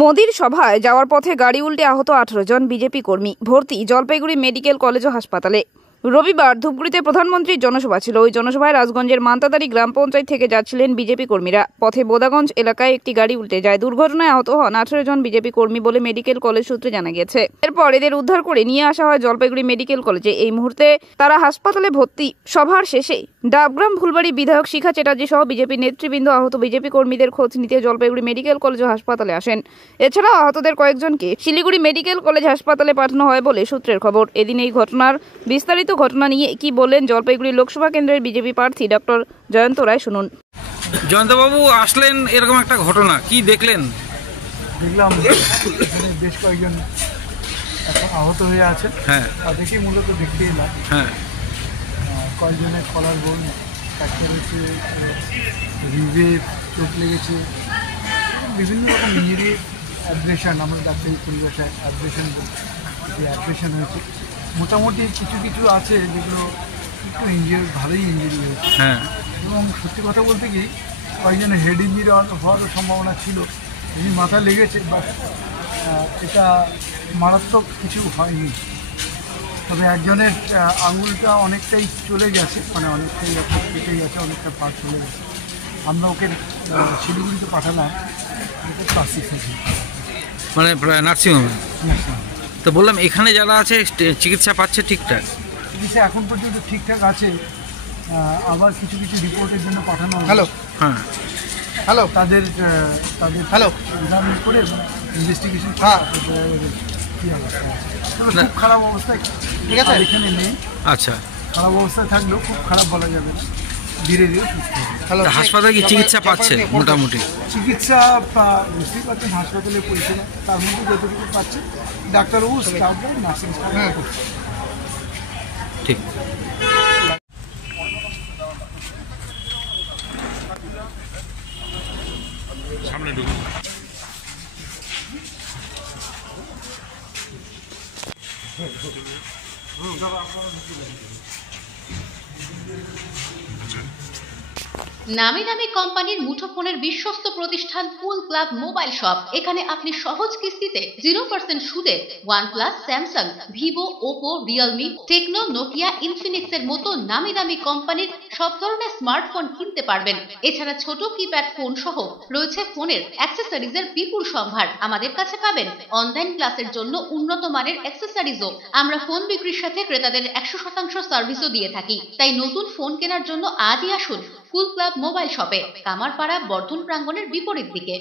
মোদির সভায় যাওয়ার পথে গাড়ি উল্টে আহত 18 জন বিজেপি কর্মী, ভর্তি জলপাইগুড়ি মেডিকেল কলেজ ও হাসপাতালে। রবিবার ধূপগুড়িতে প্রধানমন্ত্রীর জনসভা ছিল। ওই জনসভায় রাজগঞ্জের মান্তাদারি গ্রাম পঞ্চায়েত থেকে যাচ্ছিলেন বিজেপি কর্মীরা। পথে বোদাগঞ্জ এলাকায় একটি গাড়ি উল্টে যায়। দুর্ঘটনায় আহত হন 18 জন বিজেপি কর্মী বলে মেডিকেল কলেজ সূত্রে জানা গেছে। এরপর এদের উদ্ধার করে নিয়ে আসা হয় জলপাইগুড়ি মেডিকেল কলেজে। এই মুহূর্তে তারা হাসপাতালে ভর্তি। সভার শেষে ডাবগ্রাম ফুলবাড়ি বিধায়ক শিখা চ্যাটার্জি সহ বিজেপি নেতৃবৃন্দ আহত বিজেপি কর্মীদের খোঁজ নিতে জলপাইগুড়ি মেডিকেল কলেজ ও হাসপাতালে আসেন। এছাড়াও আহতদের কয়েকজনকে শিলিগুড়ি মেডিকেল কলেজ হাসপাতালে পাঠানো হয় বলে সূত্রের খবর। এদিন এই ঘটনার বিস্তারিত ঘটনা নিয়ে কি বললেন জলপাইগুড়ি লোকসভা কেন্দ্রের বিজেপি প্রার্থী ডক্টর জয়ন্ত রায়, শুনুন। জয়ন্তবাবু আসলেন, এরকম একটা ঘটনা কি দেখলেন? দেখলাম বেশ কয়েকজন এখন আহত হয়ে আছে। হ্যাঁ, তাদেরকেই মূলত দেখতে এলাম। হ্যাঁ, কয়েকজনের কলার বোন ফ্র্যাকচার হয়েছে, রিভে চোট লেগেছে, বিভিন্ন রকম ইঞ্জুরি, অ্যাব্রেশন, আমরা ডাক্তারি পরিভাষায় অ্যাব্রেশন বলছি, যে অ্যাব্রেশন হয়েছে। মোটামুটি কিছু কিছু আছে যেগুলো একটু ইঞ্জুরি, ভালোই ইঞ্জুরি হয়েছে। হ্যাঁ, এবং সত্যি কথা বলতে কি কয়েকজনের হেড ইঞ্জুরি হওয়ারও সম্ভাবনা ছিল। যদি মাথা লেগেছে, বাট এটা মারাত্মক কিছু হয়নি। তবে একজনের আঙুলটা অনেকটাই চলে গেছে, মানে অনেকটাই কেটে গেছে, অনেকটা পা চলে গেছে। আমরা ওকে শিলিগুড়িতে পাঠালাম, ওকে প্লাস্টিক সার্জারি, মানে নার্সিংহোমে। তো বললাম, এখানে যারা আছে চিকিৎসা পাচ্ছে ঠিকঠাক? চিকিৎসা এখন পর্যন্ত ঠিকঠাক আছে। আবার কিছু কিছু রিপোর্টের জন্য পাঠানো। হ্যাঁ, তাদের এক্সামিন করে ইনভেস্টিগেশন কী অবস্থা আছে। তবে খুব খারাপ অবস্থায়, ঠিক আছে, এখানে নেই। আচ্ছা, খারাপ অবস্থায় থাকলেও খুব খারাপ বলা যাবে না, ধীরে ধীরে সুস্থ হবে। হাসপাতালে কি চিকিৎসা পাচ্ছে? মোটামুটি চিকিৎসা বুঝতেই পারছেন, হাসপাতালে পরিষেবা তার মধ্যে যতটুকু পাচ্ছে ডাক্তারবাবু, স্টাফরা, নার্সিং স্টাফ করছে। ঠিক। সামনে ঢুকুন। নামি দামি কোম্পানির মুঠোফোনের বিশ্বস্ত প্রতিষ্ঠান কুল ক্লাব মোবাইল শপ। এখানে আপনি সহজ কিস্তিতে 0% সুদে OnePlus, Samsung, Vivo, Oppo, Realme, Tecno, Nokia, Infinix এর মতো নামি দামি কোম্পানির সব ধরনের স্মার্টফোন কিনতে পারবেন। এছাড়া ছোট কিপ্যাড ফোন সহ রয়েছে ফোনের অ্যাক্সেসরিজের বিপুল সম্ভার। আমাদের কাছে পাবেন অনলাইন ক্লাসের জন্য উন্নত মানের অ্যাক্সেসরিজও। আমরা ফোন বিক্রির সাথে ক্রেতাদের 100% সার্ভিসও দিয়ে থাকি। তাই নতুন ফোন কেনার জন্য আজই আসুন কুল ক্লাব মোবাইল শপে, কামারপাড়া বর্ধন প্রাঙ্গণের বিপরীত দিকে।